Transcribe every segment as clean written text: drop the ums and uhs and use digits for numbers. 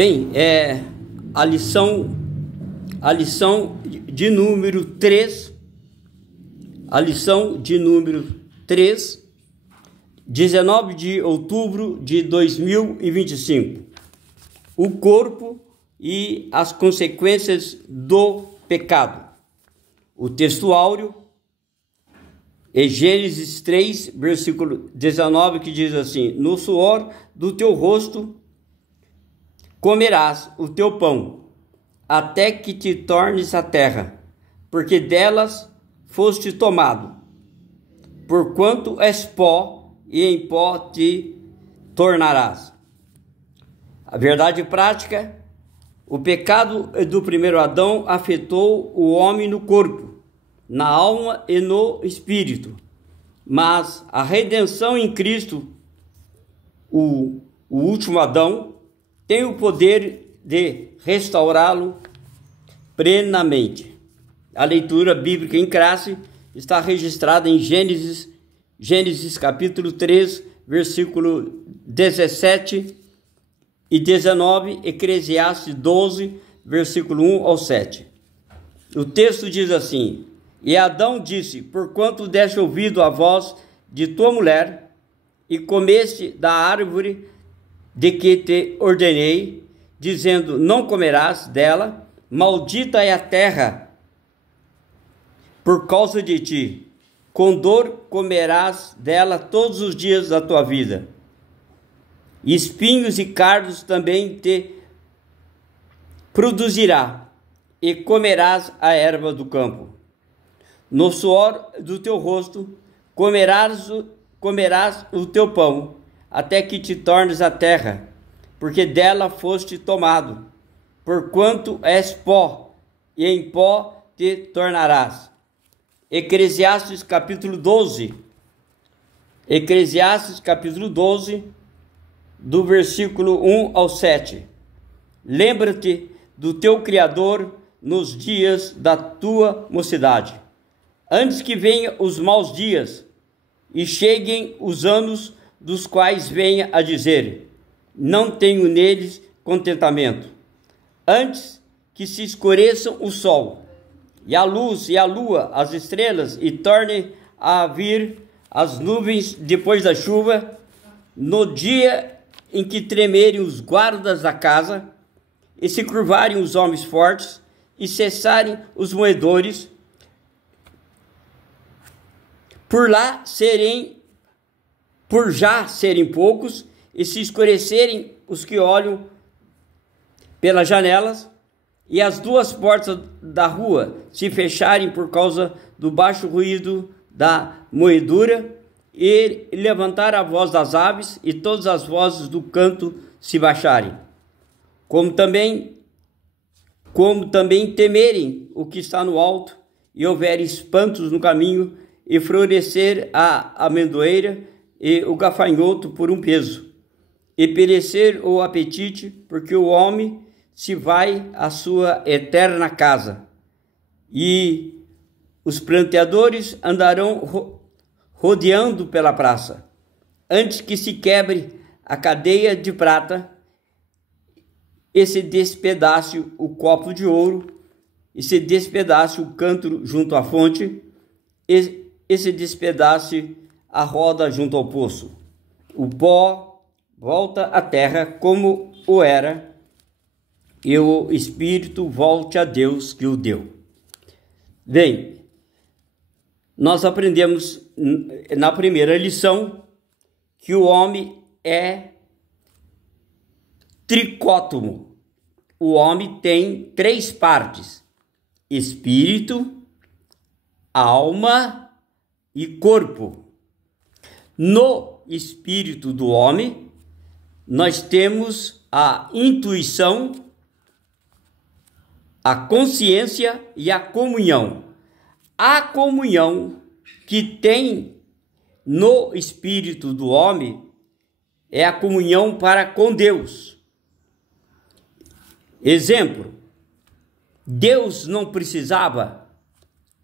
Bem, a lição de número 3, a lição de número 3, 19 de outubro de 2025. O corpo e as consequências do pecado. O texto áureo é Gênesis 3, versículo 19, que diz assim: no suor do teu rosto comerás o teu pão, até que te tornes a terra, porque delas foste tomado. Porquanto és pó, e em pó te tornarás. A verdade prática: o pecado do primeiro Adão afetou o homem no corpo, na alma e no espírito. Mas a redenção em Cristo, o último Adão, tem o poder de restaurá-lo plenamente. A leitura bíblica em classe está registrada em Gênesis capítulo 3, versículo 17 e 19, Eclesiastes 12, versículo 1 ao 7. O texto diz assim: e Adão disse: porquanto deste ouvido à voz de tua mulher, e comeste da árvore de que te ordenei, dizendo: não comerás dela, maldita é a terra por causa de ti, com dor comerás dela todos os dias da tua vida. Espinhos e cardos também te produzirá, e comerás a erva do campo. No suor do teu rosto comerás o teu pão, até que te tornes a terra, porque dela foste tomado. Porquanto és pó, e em pó te tornarás. Eclesiastes capítulo 12. Eclesiastes capítulo 12, do versículo 1 ao 7. Lembra-te do teu Criador nos dias da tua mocidade, antes que venham os maus dias, e cheguem os anos dos quais venha a dizer: não tenho neles contentamento. Antes que se escureçam o sol, e a luz e a lua, as estrelas, e tornem a vir as nuvens depois da chuva, no dia em que tremerem os guardas da casa, e se curvarem os homens fortes, e cessarem os moedores, por já serem poucos, e se escurecerem os que olham pelas janelas, e as duas portas da rua se fecharem por causa do baixo ruído da moedura, e levantar a voz das aves, e todas as vozes do canto se baixarem, como também temerem o que está no alto, e houver espantos no caminho, e florescer a amendoeira e o gafanhoto por um peso, e perecer o apetite, porque o homem se vai à sua eterna casa, e os pranteadores andarão rodeando pela praça, antes que se quebre a cadeia de prata, e se despedace o copo de ouro, e se despedace o cântaro junto à fonte, e se despedace a roda junto ao poço. O pó volta à terra como o era, e o espírito volte a Deus que o deu. Bem, nós aprendemos na primeira lição que o homem é tricótomo. O homem tem três partes: espírito, alma e corpo. No espírito do homem, nós temos a intuição, a consciência e a comunhão. A comunhão que tem no espírito do homem é a comunhão para com Deus. Exemplo: Deus não precisava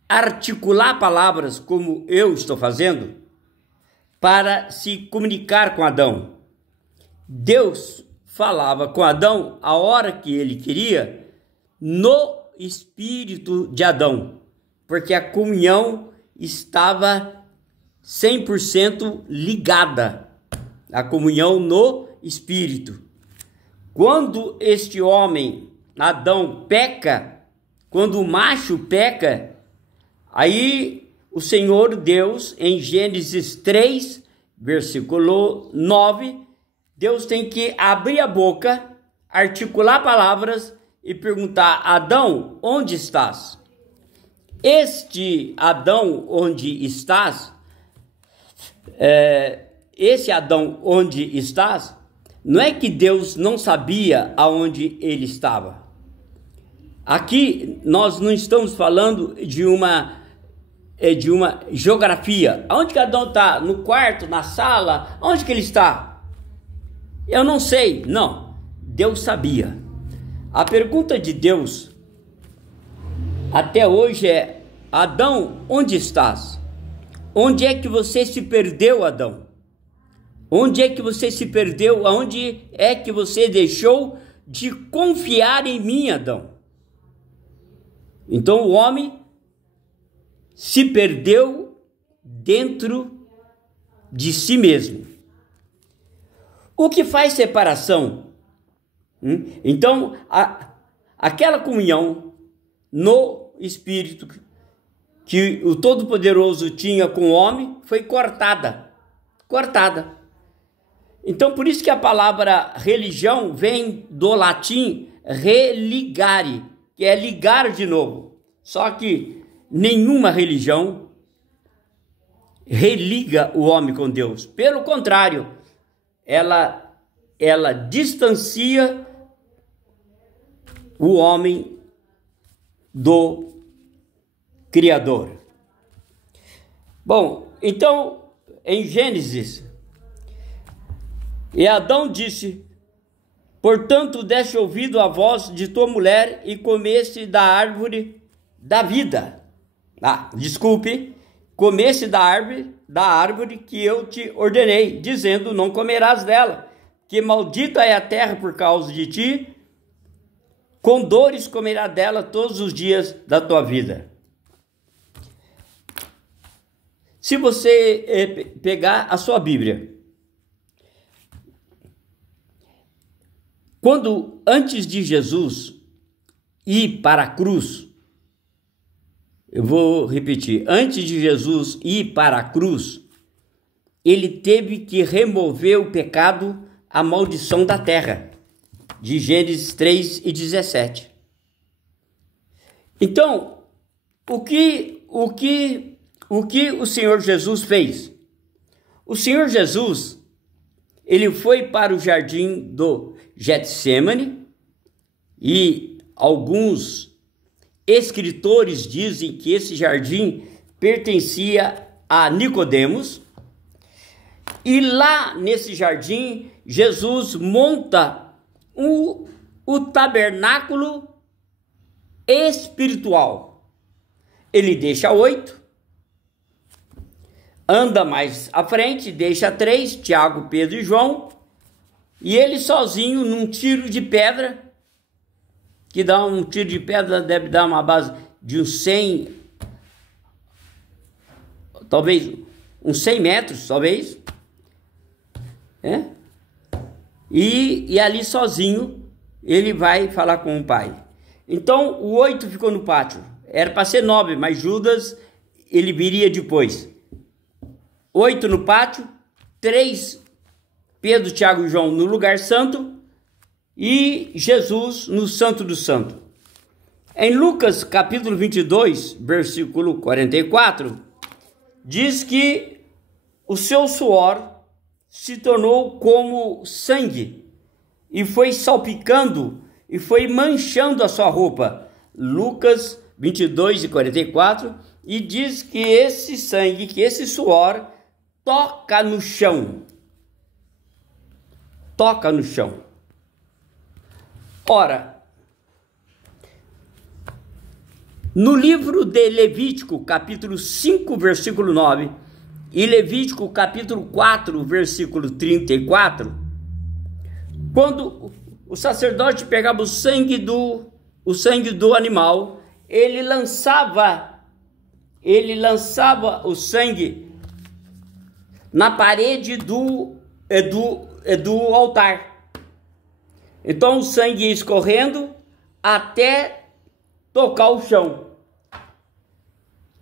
articular palavras como eu estou fazendo para se comunicar com Adão. Deus falava com Adão a hora que ele queria, no espírito de Adão, porque a comunhão estava 100% ligada, a comunhão no espírito. Quando este homem, Adão, peca, quando o macho peca, aí o Senhor Deus, em Gênesis 3, versículo 9, Deus tem que abrir a boca, articular palavras e perguntar: Adão, onde estás? Este Adão, onde estás? Esse Adão, onde estás? Não é que Deus não sabia aonde ele estava. Aqui nós não estamos falando de uma geografia. Onde que Adão está? No quarto, na sala? Onde que ele está? Eu não sei. Não, Deus sabia. A pergunta de Deus até hoje é: Adão, onde estás? Onde é que você se perdeu, Adão? Onde é que você se perdeu? Aonde é que você deixou de confiar em mim, Adão? Então o homem se perdeu dentro de si mesmo. O que faz separação? Então, aquela comunhão no Espírito que o Todo-Poderoso tinha com o homem foi cortada. Então, por isso que a palavra religião vem do latim religare, que é ligar de novo. Só que nenhuma religião religa o homem com Deus. Pelo contrário, ela distancia o homem do Criador. Bom, então, em Gênesis, e Adão disse: portanto, deste ouvido à voz de tua mulher e comeste da árvore da vida. Comeste da árvore que eu te ordenei, dizendo: não comerás dela, que maldita é a terra por causa de ti, com dores comerá dela todos os dias da tua vida. Se você pegar a sua Bíblia, antes de Jesus ir para a cruz, eu vou repetir, antes de Jesus ir para a cruz, ele teve que remover o pecado, a maldição da terra, de Gênesis 3:17. Então, o que o Senhor Jesus fez? O Senhor Jesus, ele foi para o jardim do Getsemane, e alguns escritores dizem que esse jardim pertencia a Nicodemos, e lá nesse jardim Jesus monta o tabernáculo espiritual. Ele deixa 8, anda mais à frente, deixa 3, Tiago, Pedro e João, e ele sozinho num tiro de pedra, que dá um tiro de pedra, deve dar uma base de uns 100, talvez uns 100 metros, talvez, e ali sozinho ele vai falar com o pai. Então o 8 ficou no pátio, era para ser 9, mas Judas ele viria depois. 8 no pátio, 3 Pedro, Tiago e João no lugar santo, e Jesus no Santo do Santo. Em Lucas capítulo 22, versículo 44, diz que o seu suor se tornou como sangue e foi salpicando e foi manchando a sua roupa. Lucas 22:44, e diz que esse sangue, que esse suor toca no chão. Toca no chão. Ora, no livro de Levítico, capítulo 5, versículo 9, e Levítico, capítulo 4, versículo 34, Quando o sacerdote pegava o sangue do animal, ele lançava o sangue na parede do altar. Então o sangue ia escorrendo até tocar o chão.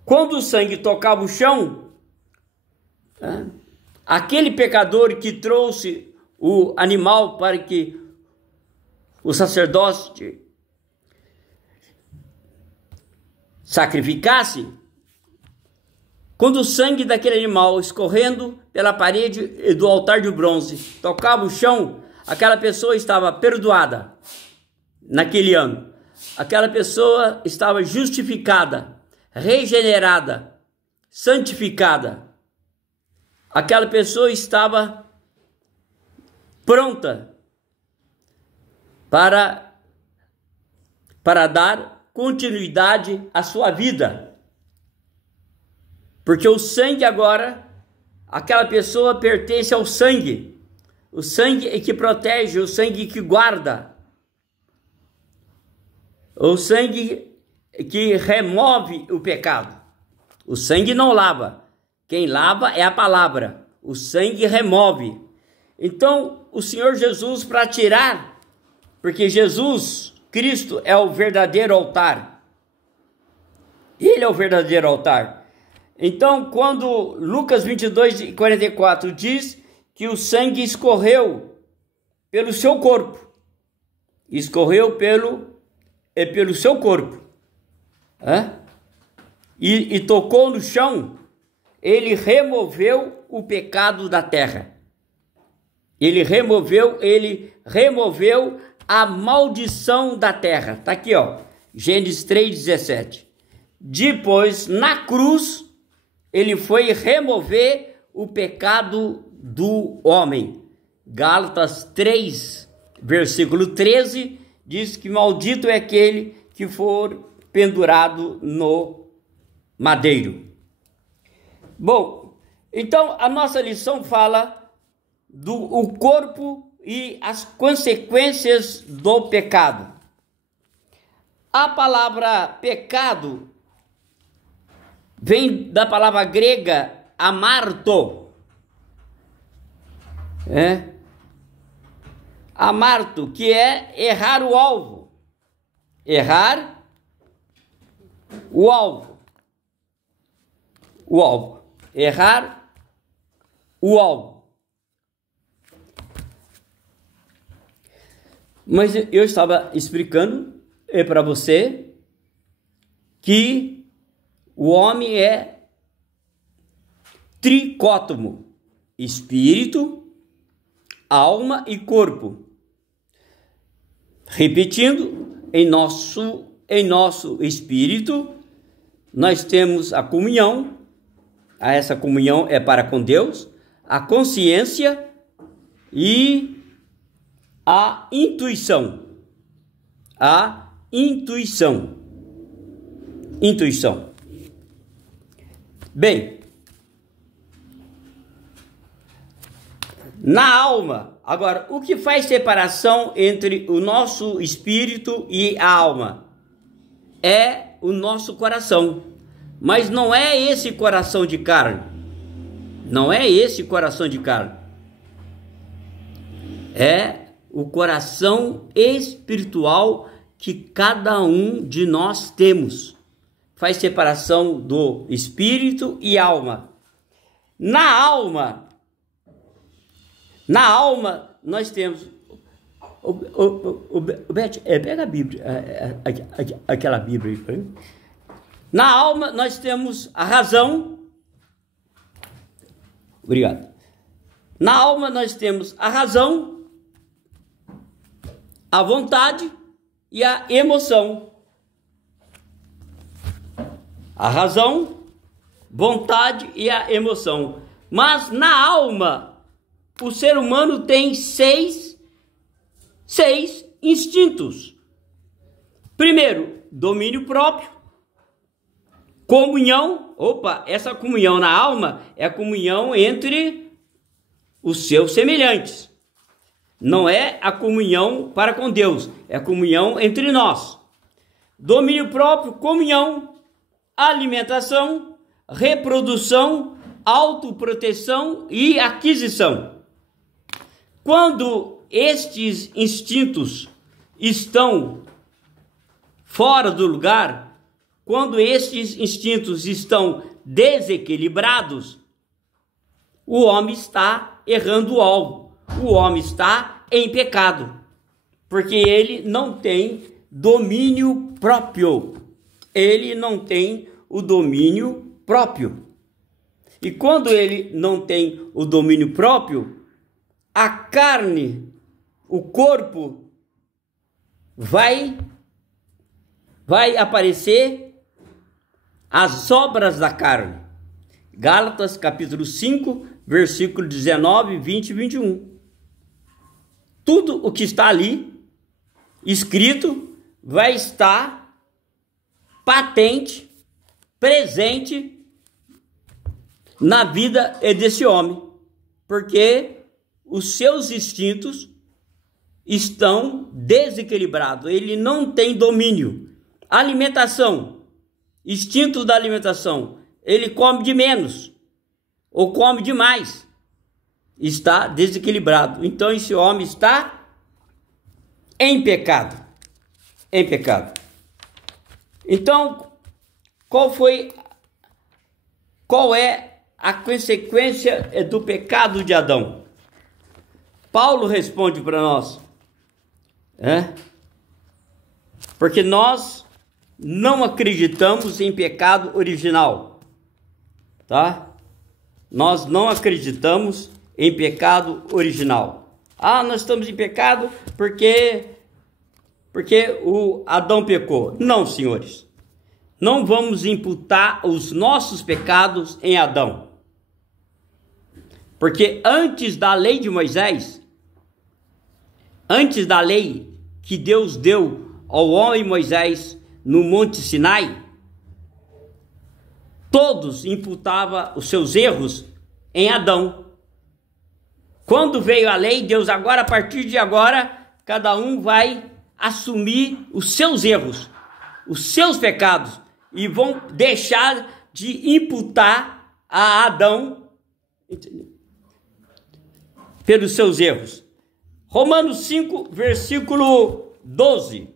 Quando o sangue tocava o chão, aquele pecador que trouxe o animal para que o sacerdote sacrificasse, quando o sangue daquele animal escorrendo pela parede do altar de bronze tocava o chão, aquela pessoa estava perdoada naquele ano. Aquela pessoa estava justificada, regenerada, santificada. Aquela pessoa estava pronta para dar continuidade à sua vida. Porque o sangue agora, aquela pessoa pertence ao sangue. O sangue é que protege, o sangue que guarda. O sangue que remove o pecado. O sangue não lava. Quem lava é a palavra. O sangue remove. Então, o Senhor Jesus, para tirar, porque Jesus, Cristo, é o verdadeiro altar. Ele é o verdadeiro altar. Então, quando Lucas 22:44 diz que o sangue escorreu pelo seu corpo, escorreu pelo seu corpo, e tocou no chão, ele removeu o pecado da terra. Ele removeu a maldição da terra. Está aqui, ó, Gênesis 3:17. Depois, na cruz, ele foi remover o pecado do homem. Gálatas 3, versículo 13, diz que maldito é aquele que for pendurado no madeiro. Bom, então a nossa lição fala do corpo e as consequências do pecado. A palavra pecado vem da palavra grega amarto. Amarto, que é errar o alvo. Errar o alvo. Errar o alvo. Mas eu estava explicando para você que o homem é tricótomo: espírito, alma e corpo. Repetindo, em nosso espírito, nós temos a comunhão. Essa comunhão é para com Deus, a consciência e a intuição. Bem, na alma, agora, o que faz separação entre o nosso espírito e a alma? É o nosso coração. Mas não é esse coração de carne. Não é esse coração de carne. É o coração espiritual que cada um de nós temos. Faz separação do espírito e alma. Na alma nós temos... Beth, pega a Bíblia, aquela Bíblia aí. Na alma nós temos a razão. Obrigado. Na alma nós temos a razão, a vontade e a emoção. A razão, vontade e a emoção. Mas na alma, o ser humano tem seis instintos. Primeiro, domínio próprio. Comunhão. Essa comunhão na alma é a comunhão entre os seus semelhantes. Não é a comunhão para com Deus, é a comunhão entre nós. Domínio próprio, comunhão, alimentação, reprodução, autoproteção e aquisição. Quando estes instintos estão fora do lugar, quando estes instintos estão desequilibrados, o homem está errando o alvo, o homem está em pecado, porque ele não tem domínio próprio, ele não tem o domínio próprio. E quando ele não tem o domínio próprio, a carne, o corpo, vai aparecer as obras da carne. Gálatas capítulo 5, versículo 19, 20 e 21. Tudo o que está ali escrito vai estar patente, presente na vida desse homem, porque os seus instintos estão desequilibrados, ele não tem domínio. Alimentação, instinto da alimentação, ele come de menos ou come demais, está desequilibrado. Então esse homem está em pecado, em pecado. Então, qual é a consequência do pecado de Adão? Paulo responde para nós, porque nós não acreditamos em pecado original, tá? Nós não acreditamos em pecado original. Nós estamos em pecado porque o Adão pecou. Não, senhores. Não vamos imputar os nossos pecados em Adão. Porque antes da lei de Moisés, antes da lei que Deus deu ao homem Moisés no Monte Sinai, todos imputavam os seus erros em Adão. Quando veio a lei, Deus agora, a partir de agora, cada um vai assumir os seus erros, os seus pecados, e vão deixar de imputar a Adão pelos seus erros. Romanos 5, versículo 12,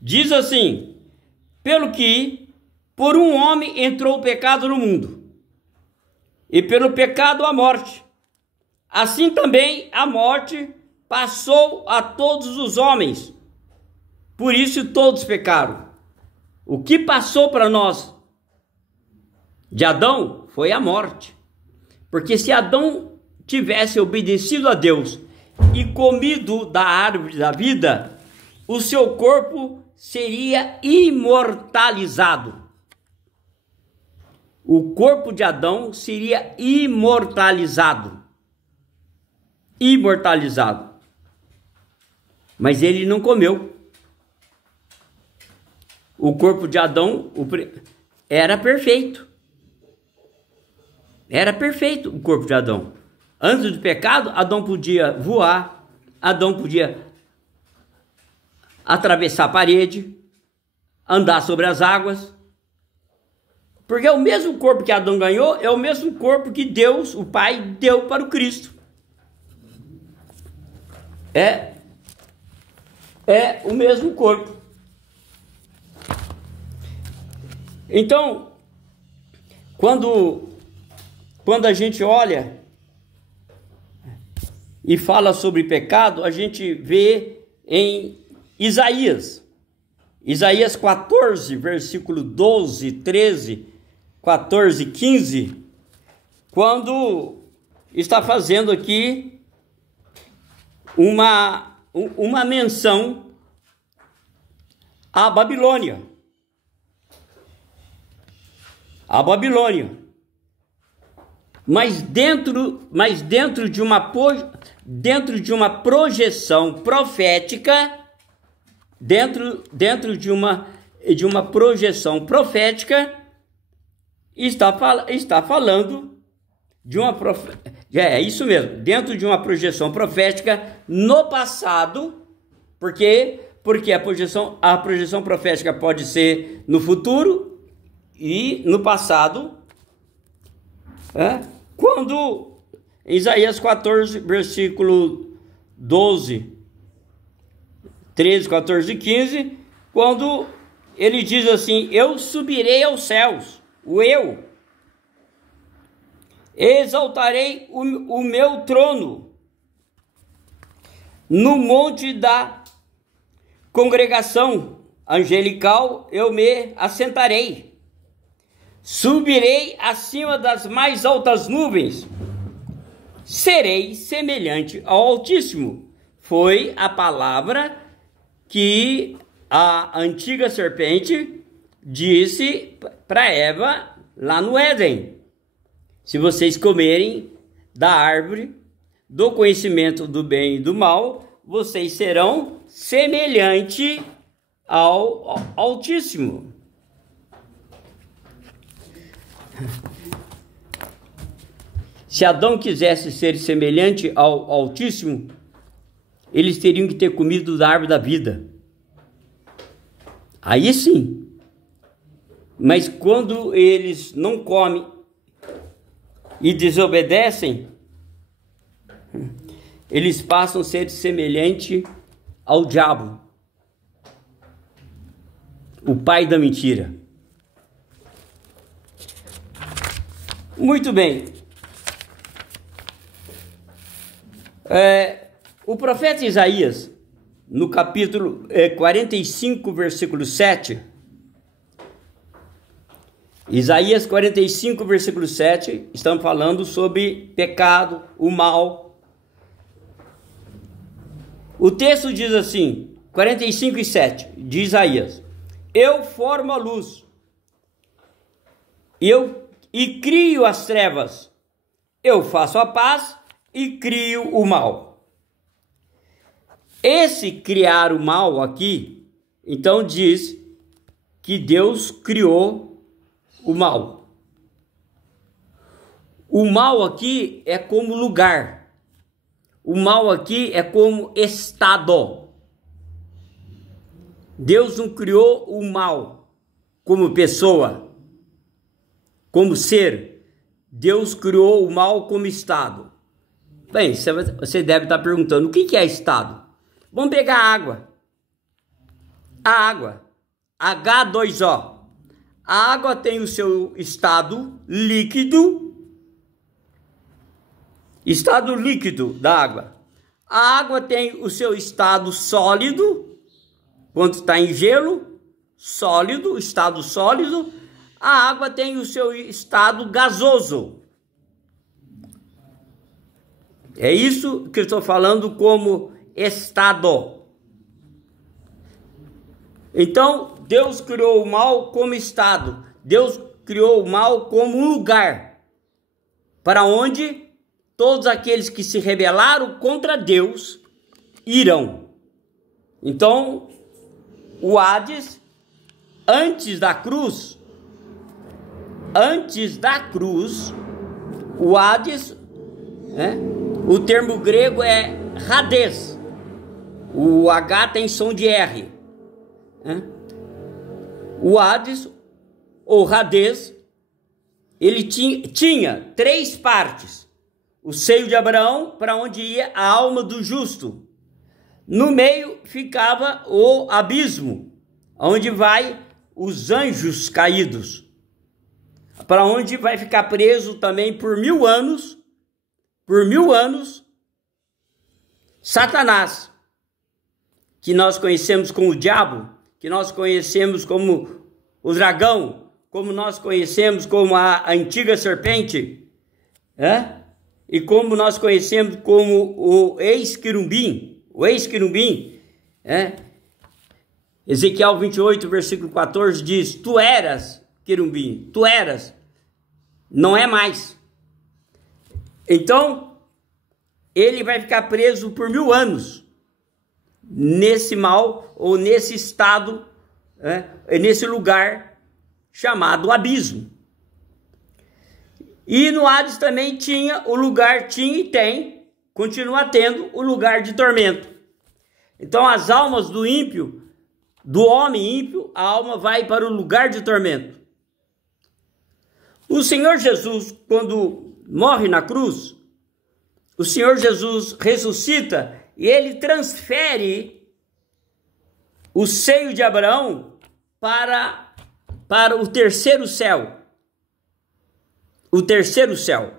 diz assim: pelo que por um homem entrou o pecado no mundo, e pelo pecado a morte, assim também a morte passou a todos os homens, por isso todos pecaram. O que passou para nós de Adão foi a morte, porque se Adão tivesse obedecido a Deus e comido da árvore da vida, o seu corpo seria imortalizado. O corpo de Adão seria imortalizado. Imortalizado. Mas ele não comeu. O corpo de Adão era perfeito. Era perfeito o corpo de Adão. Antes do pecado, Adão podia voar, Adão podia atravessar a parede, andar sobre as águas. Porque o mesmo corpo que Adão ganhou é o mesmo corpo que Deus, o Pai, deu para o Cristo. É o mesmo corpo. Então, quando a gente olha e fala sobre pecado, a gente vê em Isaías 14, versículo 12, 13, 14, 15, quando está fazendo aqui uma menção à Babilônia. A Babilônia. Mas dentro de uma projeção profética, dentro de uma projeção profética, está falando É isso mesmo, dentro de uma projeção profética no passado, porque a projeção profética pode ser no futuro e no passado, quando em Isaías 14, versículo 12, 13, 14 e 15, quando ele diz assim: eu subirei aos céus, exaltarei o meu trono no monte da congregação angelical, eu me assentarei, subirei acima das mais altas nuvens, serei semelhante ao Altíssimo. Foi a palavra que a antiga serpente disse para Eva lá no Éden: se vocês comerem da árvore do conhecimento do bem e do mal, vocês serão semelhante ao Altíssimo. Se Adão quisesse ser semelhante ao Altíssimo, eles teriam que ter comido da árvore da vida. Aí sim. Mas quando eles não comem e desobedecem, eles passam a ser semelhante ao diabo, o pai da mentira. Muito bem. O profeta Isaías, no capítulo 45, versículo 7, Isaías 45, versículo 7, estamos falando sobre pecado, o mal. O texto diz assim, 45 e 7, de Isaías: eu formo a luz, e crio as trevas, eu faço a paz e crio o mal. Esse criar o mal aqui, então diz que Deus criou o mal. O mal aqui é como lugar. O mal aqui é como estado. Deus não criou o mal como pessoa, como ser. Deus criou o mal como estado. Bem, você deve estar perguntando, o que é estado? Vamos pegar a água. A água, H2O. A água tem o seu estado líquido da água. A água tem o seu estado sólido, quando está em gelo, sólido, estado sólido. A água tem o seu estado gasoso. É isso que eu estou falando como estado. Então, Deus criou o mal como estado. Deus criou o mal como um lugar para onde todos aqueles que se rebelaram contra Deus irão. Então, o Hades, antes da cruz, o Hades, o termo grego é Hades. O H tem som de R. O Hades, ou Hades, ele tinha 3 partes. O seio de Abraão, para onde ia a alma do justo. No meio ficava o abismo, onde vai os anjos caídos. Para onde vai ficar preso também por 1000 anos, Satanás, que nós conhecemos como o diabo, que nós conhecemos como o dragão, como nós conhecemos como a antiga serpente, e como nós conhecemos como o ex-querubim, Ezequiel 28, versículo 14 diz: tu eras querubim, tu eras, não é mais. Então, ele vai ficar preso por 1000 anos, nesse mal, ou nesse estado, nesse lugar chamado abismo. E no Hades também tinha o lugar, tinha e tem, continua tendo o lugar de tormento. Então as almas do ímpio, do homem ímpio, a alma vai para o lugar de tormento. O Senhor Jesus, quando morre na cruz, o Senhor Jesus ressuscita e ele transfere o seio de Abraão para o terceiro céu. O terceiro céu.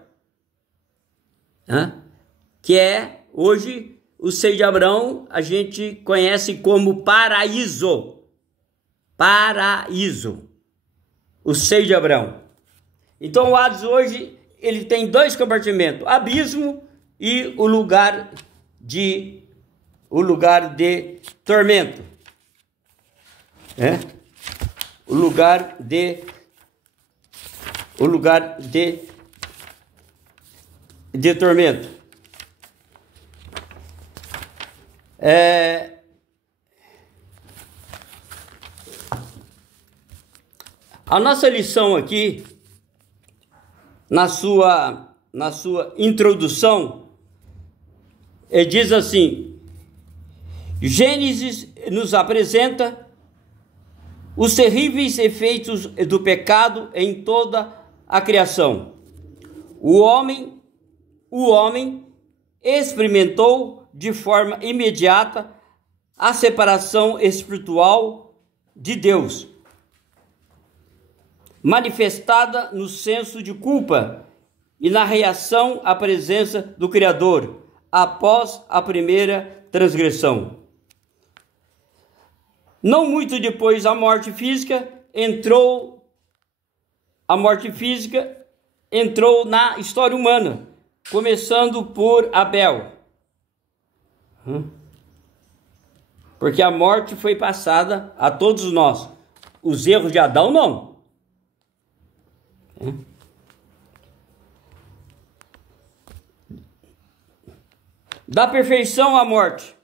Que é, hoje, o seio de Abraão, a gente conhece como paraíso. Paraíso. O seio de Abraão. Então o Hades hoje, ele tem dois compartimentos. Abismo e o lugar de tormento. O lugar de tormento. A nossa lição aqui, na sua introdução, diz assim: Gênesis nos apresenta os terríveis efeitos do pecado em toda a criação. O homem experimentou de forma imediata a separação espiritual de Deus, manifestada no senso de culpa e na reação à presença do Criador após a primeira transgressão. Não muito depois, a morte física entrou na história humana, começando por Abel. Porque a morte foi passada a todos nós. Os erros de Adão, não. Da perfeição à morte.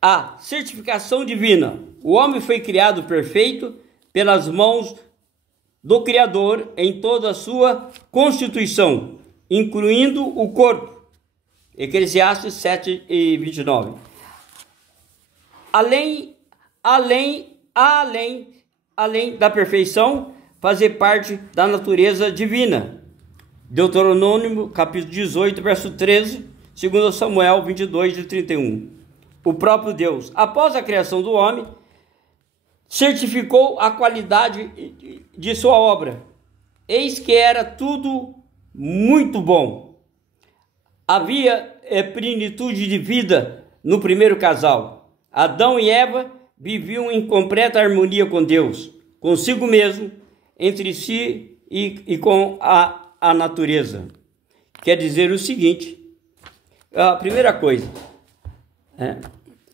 A certificação divina. O homem foi criado perfeito pelas mãos do Criador em toda a sua constituição, incluindo o corpo. Eclesiastes 7:29. Além da perfeição, fazer parte da natureza divina. Deuteronômio, capítulo 18, verso 13, 2 Samuel 22:31. O próprio Deus, após a criação do homem, certificou a qualidade de sua obra. Eis que era tudo muito bom. Havia plenitude de vida no primeiro casal. Adão e Eva viviam em completa harmonia com Deus, consigo mesmo, entre si e com a natureza. Quer dizer o seguinte: a primeira coisa,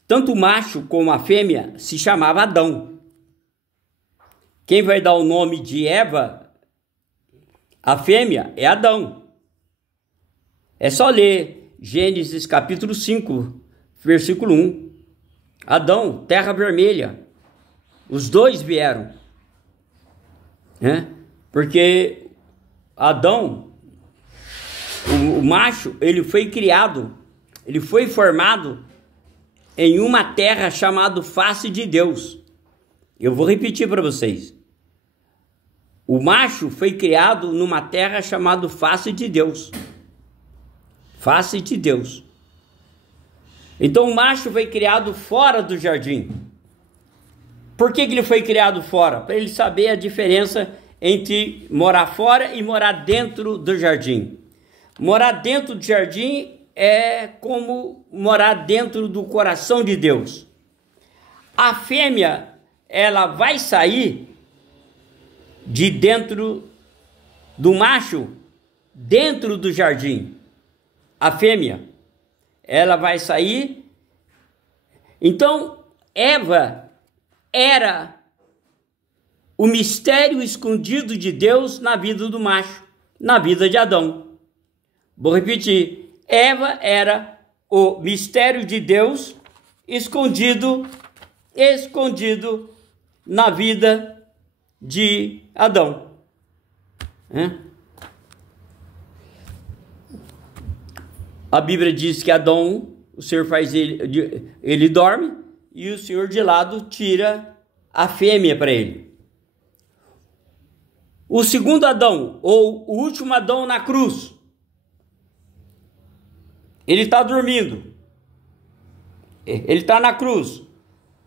tanto o macho como a fêmea se chamava Adão. Quem vai dar o nome de Eva, a fêmea, é Adão. É só ler Gênesis capítulo 5, versículo 1. Adão, terra vermelha. Os dois vieram. Porque Adão, o macho, ele foi criado, ele foi formado em uma terra chamada face de Deus. Eu vou repetir para vocês. O macho foi criado numa terra chamada face de Deus. Face de Deus. Então o macho foi criado fora do jardim. Por que ele foi criado fora? Para ele saber a diferença entre morar fora e morar dentro do jardim. Morar dentro do jardim é como morar dentro do coração de Deus. A fêmea, ela vai sair de dentro do macho, dentro do jardim. A fêmea, ela vai sair. Então, Eva era o mistério escondido de Deus na vida do macho, na vida de Adão. Vou repetir. Eva era o mistério de Deus escondido na vida de Adão. A Bíblia diz que Adão, o Senhor faz ele dorme, e o Senhor de lado tira a fêmea para ele. O segundo Adão, ou o último Adão na cruz, ele está dormindo. Ele está na cruz.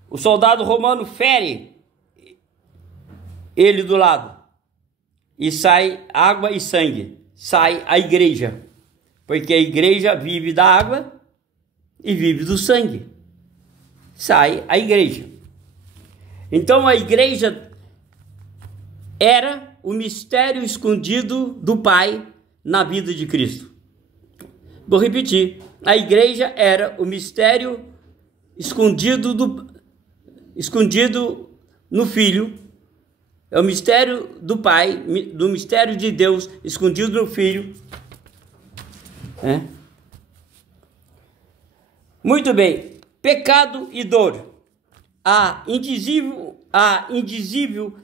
O soldado romano fere ele do lado. E sai água e sangue. Sai a igreja. Porque a igreja vive da água e vive do sangue. Sai a igreja. Então a igreja era o mistério escondido do Pai na vida de Cristo. Vou repetir. A igreja era o mistério escondido no Filho. É o mistério do Pai, do mistério de Deus escondido no Filho. Muito bem. Pecado e dor. A indizível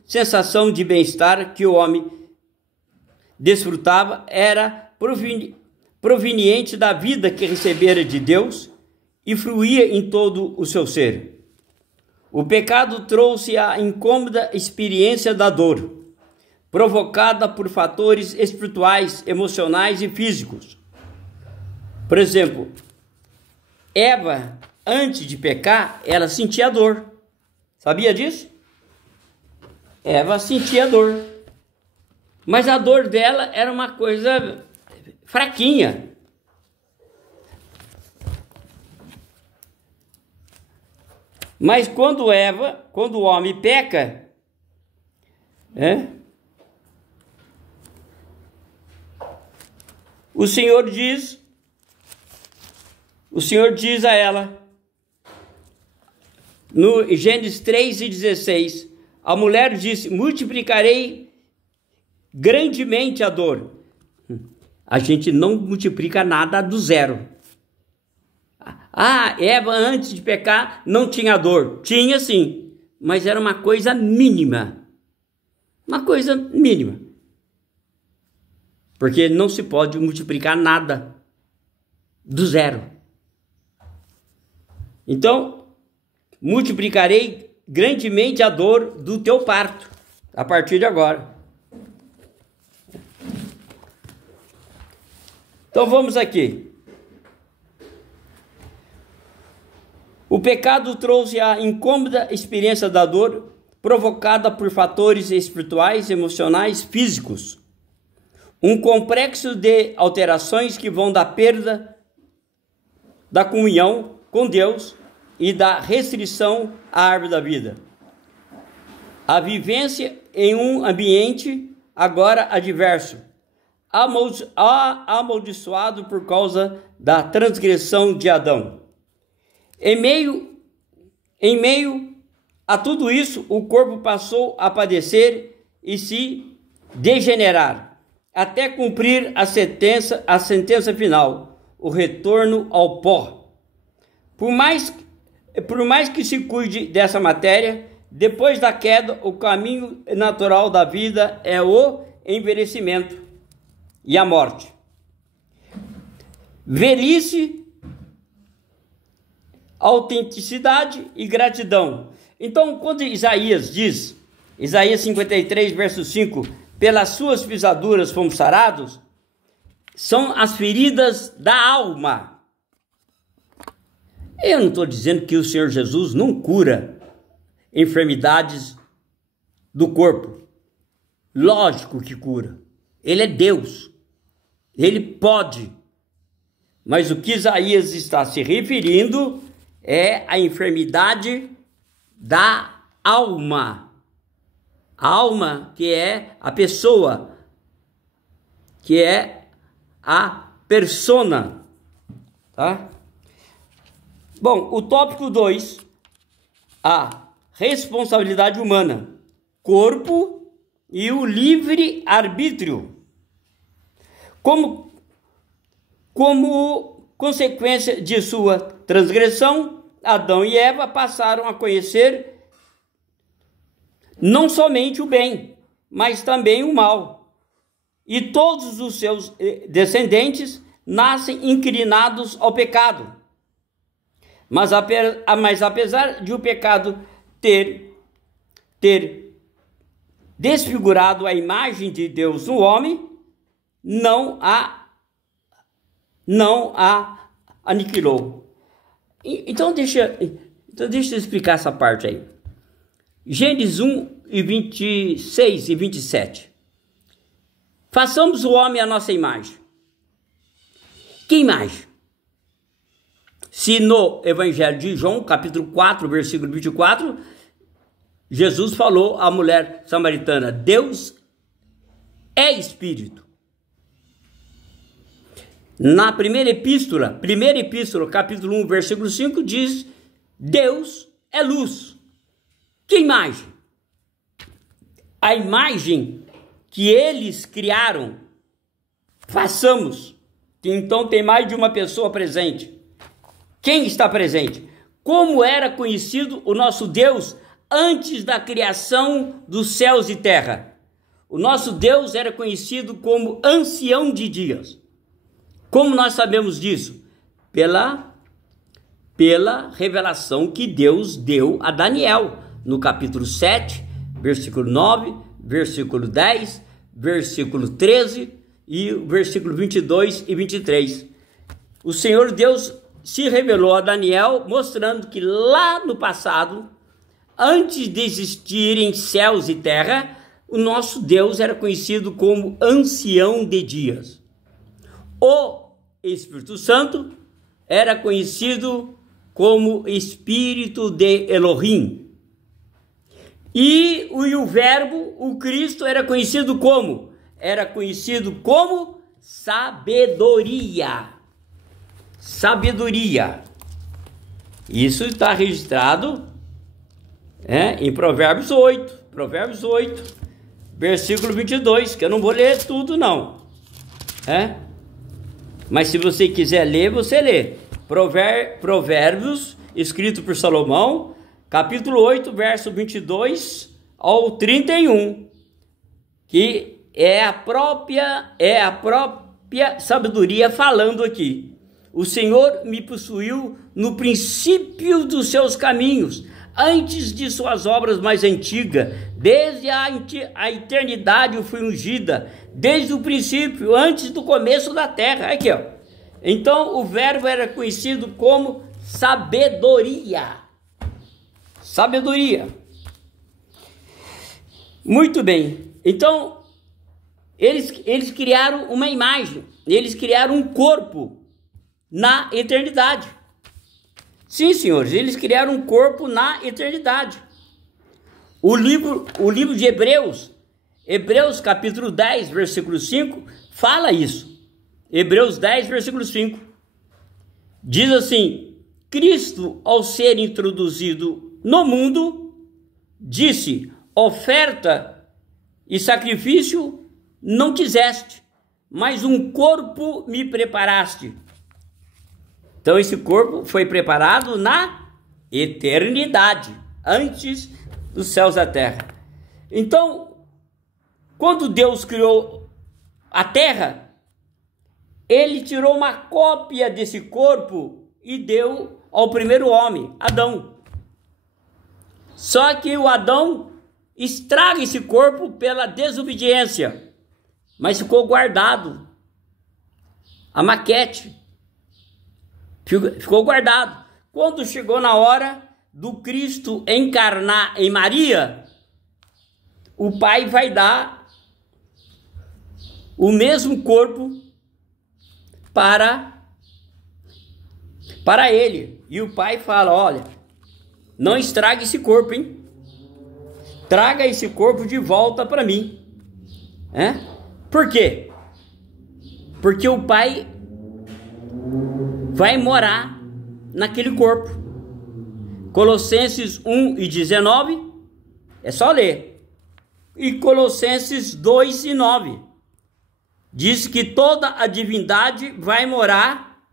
sensação de bem-estar que o homem desfrutava era proveniente da vida que recebera de Deus e fluía em todo o seu ser. O pecado trouxe a incômoda experiência da dor, provocada por fatores espirituais, emocionais e físicos. Por exemplo, Eva, antes de pecar, ela sentia dor. Sabia disso? Eva sentia dor. Mas a dor dela era uma coisa fraquinha. Mas quando o homem peca, o Senhor diz a ela, no Gênesis 3:16, a mulher disse: multiplicarei grandemente a dor. A gente não multiplica nada do zero. Eva, antes de pecar, não tinha dor. Tinha sim, mas era uma coisa mínima. Uma coisa mínima. Porque não se pode multiplicar nada do zero. Então, multiplicarei grandemente a dor do teu parto, a partir de agora. Então vamos aqui. O pecado trouxe a incômoda experiência da dor provocada por fatores espirituais, emocionais, físicos. Um complexo de alterações que vão da perda da comunhão com Deus e da restrição à árvore da vida. A vivência em um ambiente agora adverso, amaldiçoado por causa da transgressão de Adão. Em meio a tudo isso, o corpo passou a padecer e se degenerar, até cumprir a sentença final, o retorno ao pó. Por mais que se cuide dessa matéria, depois da queda, o caminho natural da vida é o envelhecimento e a morte. Velhice, autenticidade e gratidão. Então, quando Isaías diz, Isaías 53, verso 5, pelas suas pisaduras fomos sarados, são as feridas da alma. Eu não estou dizendo que o Senhor Jesus não cura enfermidades do corpo. Lógico que cura. Ele é Deus. Ele pode. Mas o que Isaías está se referindo é a enfermidade da alma. A alma, que é a pessoa, que é a persona, tá? Bom, o tópico 2, a responsabilidade humana, corpo e o livre-arbítrio. Como consequência de sua transgressão, Adão e Eva passaram a conhecer não somente o bem, mas também o mal. E todos os seus descendentes nascem inclinados ao pecado. Mas apesar de o pecado ter desfigurado a imagem de Deus no homem, não a aniquilou. Então deixa eu explicar essa parte aí. Gênesis 1, 26 e 27. Façamos o homem à nossa imagem. Que imagem? Se no Evangelho de João, capítulo 4, versículo 24, Jesus falou à mulher samaritana: Deus é Espírito. Na primeira epístola, capítulo 1, versículo 5, diz: Deus é luz. Que imagem? A imagem que eles criaram. Façamos. Então tem mais de uma pessoa presente. Quem está presente? Como era conhecido o nosso Deus antes da criação dos céus e terra? O nosso Deus era conhecido como ancião de dias. Como nós sabemos disso? Pela revelação que Deus deu a Daniel, no capítulo 7, versículo 9, versículo 10, versículo 13 e versículo 22 e 23. O Senhor Deus se revelou a Daniel, mostrando que lá no passado, antes de existirem céus e terra, o nosso Deus era conhecido como ancião de dias. O Espírito Santo era conhecido como Espírito de Elohim. E o Verbo, o Cristo, era conhecido como? Era conhecido como sabedoria. Sabedoria. Isso está registrado em Provérbios 8, versículo 22, que eu não vou ler tudo não. Mas se você quiser ler, você lê. Provérbios, escrito por Salomão, capítulo 8, verso 22 ao 31, que é a própria sabedoria falando aqui. O Senhor me possuiu no princípio dos seus caminhos, antes de suas obras mais antigas. Desde a eternidade eu fui ungida, desde o princípio, antes do começo da terra. Aqui, ó. Então o Verbo era conhecido como sabedoria. Sabedoria. Muito bem. Então eles criaram uma imagem, eles criaram um corpo na eternidade. Sim, senhores, eles criaram um corpo na eternidade. O livro de Hebreus capítulo 10, versículo 5, fala isso. Hebreus 10, versículo 5. Diz assim: Cristo, ao ser introduzido no mundo, disse: oferta e sacrifício não quiseste, mas um corpo me preparaste. Então esse corpo foi preparado na eternidade, antes dos céus e da terra. Então, quando Deus criou a terra, ele tirou uma cópia desse corpo e deu ao primeiro homem, Adão. Só que o Adão estraga esse corpo pela desobediência, mas ficou guardado. A maquete ficou guardado. Quando chegou na hora do Cristo encarnar em Maria, o Pai vai dar o mesmo corpo para ele. E o Pai fala: olha, não estrague esse corpo, hein? Traga esse corpo de volta para mim. Por quê? Porque o Pai vai morar naquele corpo. Colossenses 1 e 19, é só ler. E Colossenses 2 e 9, diz que toda a divindade vai morar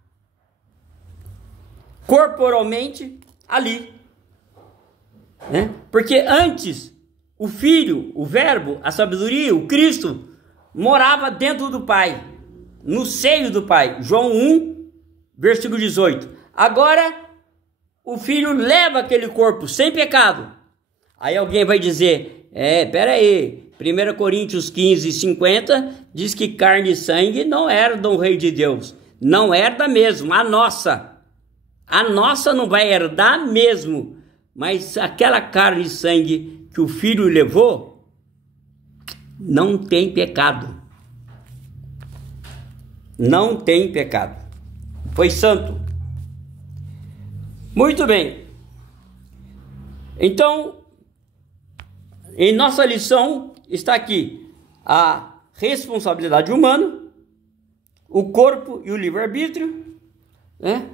corporalmente ali. Porque antes, o Filho, o Verbo, a sabedoria, o Cristo, morava dentro do Pai. no seio do Pai. João 1, versículo 18. Agora, o Filho leva aquele corpo sem pecado. Aí alguém vai dizer, pera aí, 1 Coríntios 15, 50, diz que carne e sangue não herdam o Rei de Deus. Não herda mesmo, a nossa não vai herdar mesmo. Mas aquela carne e sangue que o Filho levou, não tem pecado. Não tem pecado. Foi santo. Muito bem. Então, em nossa lição está aqui a responsabilidade humana, o corpo e o livre-arbítrio, né?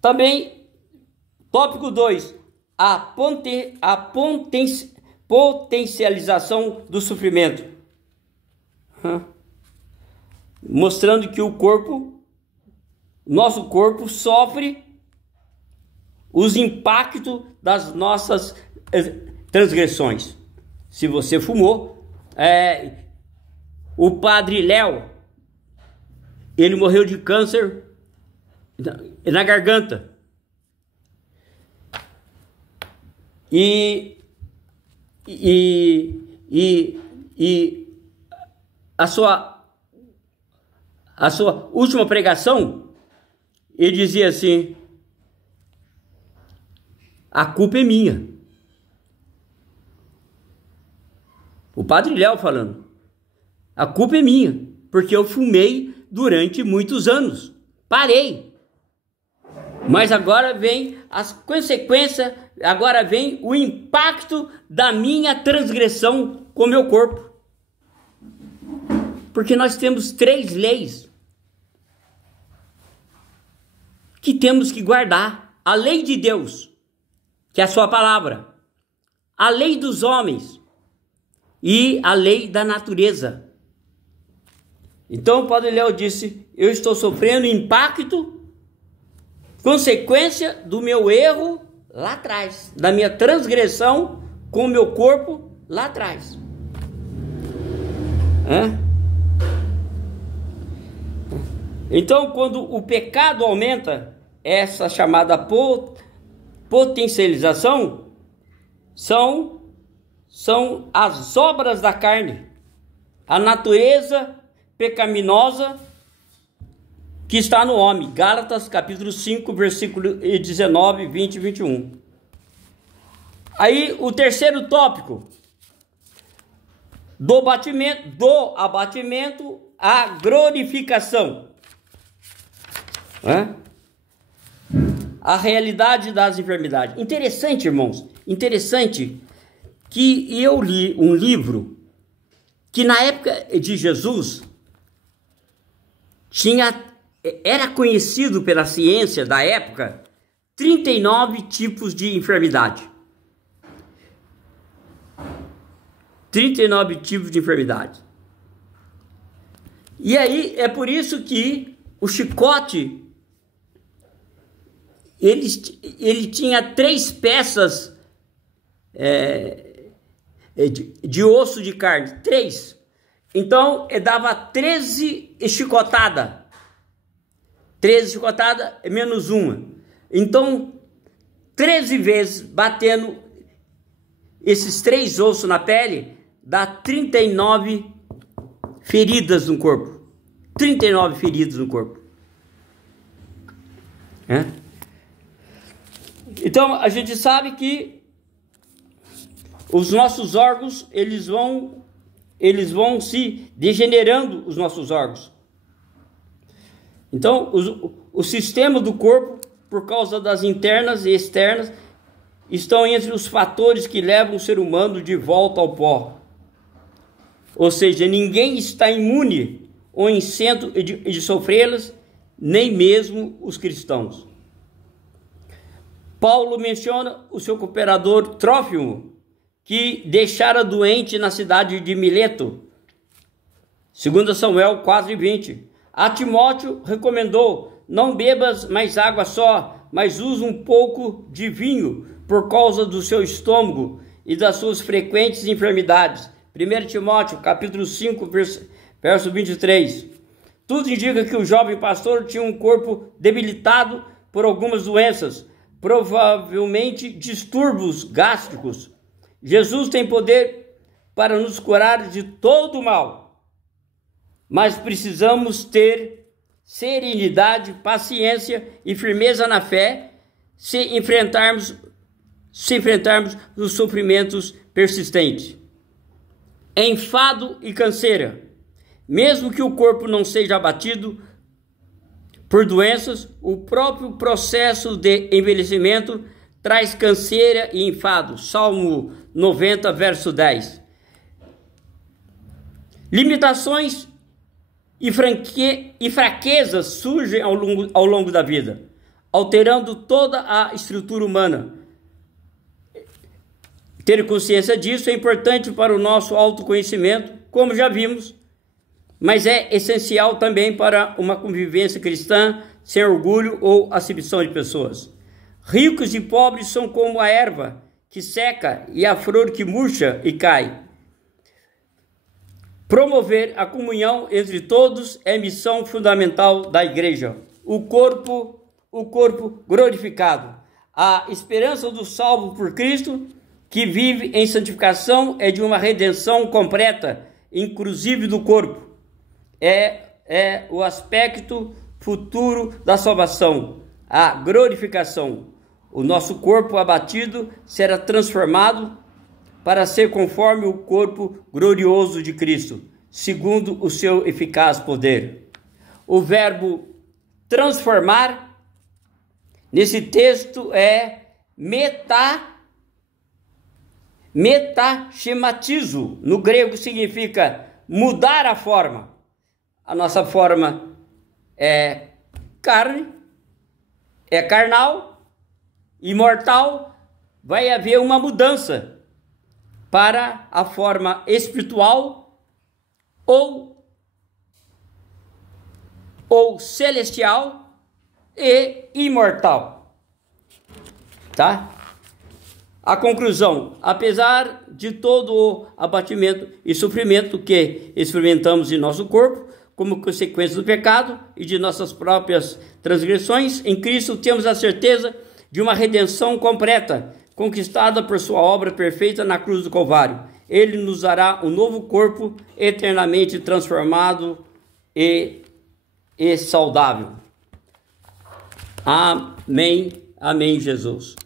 Também, tópico 2, a potencialização do sofrimento. Mostrando que nosso corpo sofre os impactos das nossas transgressões. Se você fumou, o padre Léo, ele morreu de câncer na garganta. E a sua última pregação, ele dizia assim: a culpa é minha. O padre Léo falando: a culpa é minha, porque eu fumei durante muitos anos. Parei. Mas agora vem as consequências, agora vem o impacto da minha transgressão com o meu corpo. Porque nós temos 3 leis que temos que guardar. A lei de Deus, que é a sua palavra, a lei dos homens e a lei da natureza. Então o padre Léo disse: eu estou sofrendo impacto, consequência do meu erro lá atrás, da minha transgressão com o meu corpo lá atrás. Então, quando o pecado aumenta, essa chamada potencialização são as obras da carne, a natureza pecaminosa que está no homem. Gálatas capítulo 5, versículo 19, 20 e 21. Aí o terceiro tópico, do abatimento à glorificação. A realidade das enfermidades. Interessante, irmãos, interessante que eu li um livro que na época de Jesus era conhecido pela ciência da época 39 tipos de enfermidade. 39 tipos de enfermidade. E aí é por isso que o chicote ele tinha 3 peças de osso de carne, 3. Então dava 13 chicotadas. 13 chicotadas menos uma. Então 13 vezes batendo esses 3 ossos na pele dá 39 feridas no corpo. 39 feridas no corpo. Então a gente sabe que os nossos órgãos eles vão se degenerando, os nossos órgãos. Então o sistema do corpo, por causa das internas e externas, estão entre os fatores que levam o ser humano de volta ao pó. Ou seja, ninguém está imune ou isento de sofrê-las, nem mesmo os cristãos. Paulo menciona o seu cooperador Trófimo, que deixara doente na cidade de Mileto. 2 Samuel 4:20. A Timóteo recomendou: não bebas mais água só, mas usa um pouco de vinho, por causa do seu estômago e das suas frequentes enfermidades. 1 Timóteo capítulo 5, verso 23. Tudo indica que o jovem pastor tinha um corpo debilitado por algumas doenças, provavelmente distúrbios gástricos. Jesus tem poder para nos curar de todo o mal, mas precisamos ter serenidade, paciência e firmeza na fé se enfrentarmos os sofrimentos persistentes. Enfado e canseira. Mesmo que o corpo não seja abatido por doenças, o próprio processo de envelhecimento traz canseira e enfado. Salmo 90, verso 10. Limitações e fraquezas surgem ao longo da vida, alterando toda a estrutura humana. Ter consciência disso é importante para o nosso autoconhecimento, como já vimos, mas é essencial também para uma convivência cristã sem orgulho ou acepção de pessoas. Ricos e pobres são como a erva que seca e a flor que murcha e cai. Promover a comunhão entre todos é missão fundamental da igreja. O corpo glorificado. A esperança do salvo por Cristo, que vive em santificação, é de uma redenção completa, inclusive do corpo. É o aspecto futuro da salvação, a glorificação. O nosso corpo abatido será transformado para ser conforme o corpo glorioso de Cristo, segundo o seu eficaz poder. O verbo transformar, nesse texto, é metaschematizo. No grego significa mudar a forma. A nossa forma é carne, é carnal, imortal. Vai haver uma mudança para a forma espiritual ou celestial e imortal, tá? A conclusão: apesar de todo o abatimento e sofrimento que experimentamos em nosso corpo, como consequência do pecado e de nossas próprias transgressões, em Cristo temos a certeza de uma redenção completa, conquistada por sua obra perfeita na cruz do Calvário. Ele nos dará um novo corpo eternamente transformado e saudável. Amém. Amém, Jesus.